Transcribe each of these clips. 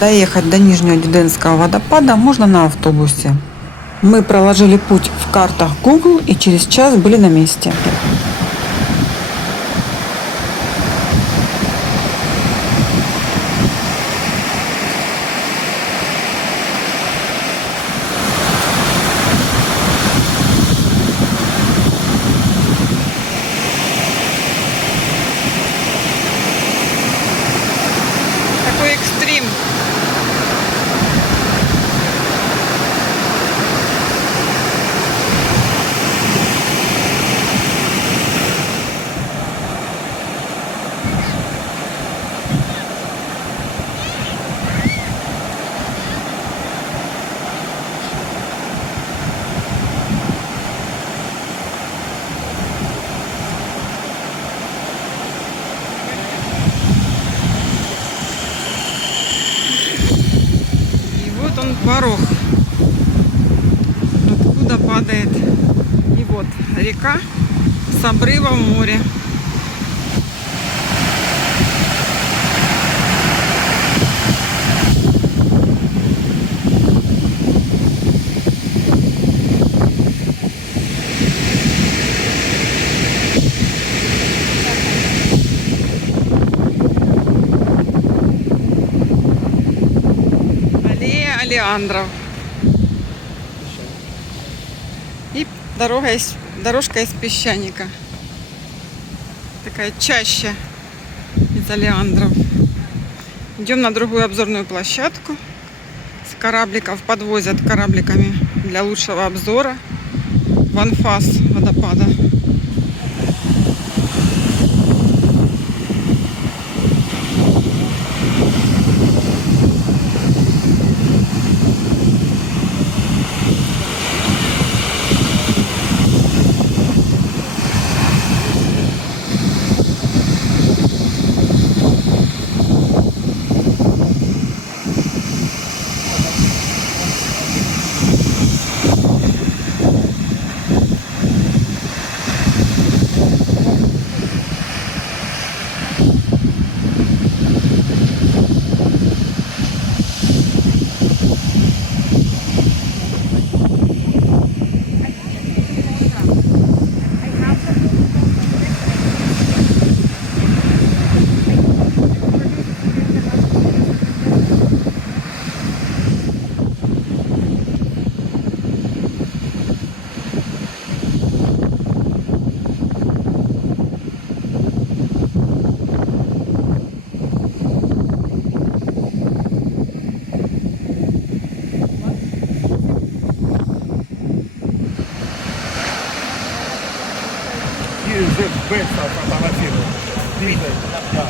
Доехать до Нижнего Дюденского водопада можно на автобусе. Мы проложили путь в картах Google и через час были на месте. Такой экстрим. И вот он порог, откуда падает. И вот река с обрыва в море. Аллея олеандров. И дорожка из песчаника. Такая чаща из олеандров. Идем на другую обзорную площадку. С корабликов подвозят корабликами для лучшего обзора в анфас водопада. Быстро фотографировал. Видно, да.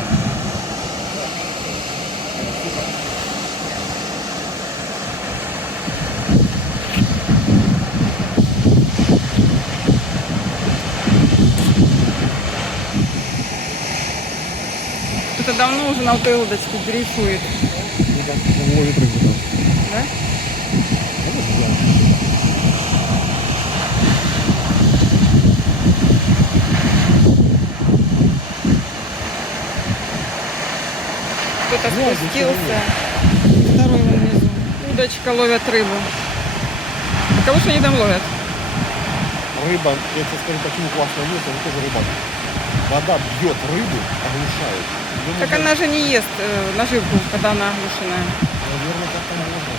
Кто-то давно уже на той удочке дрейфует. Да? Кто-то спустился. Второй вон внизу. Удочка, ловят рыбу. А кого что они там ловят? Рыба, я тебе скажу, почему классное место, он тоже рыбак. Вода бьет рыбу, оглушает. Так она же не ест наживку, когда она оглушенная. Наверное, как-то можно.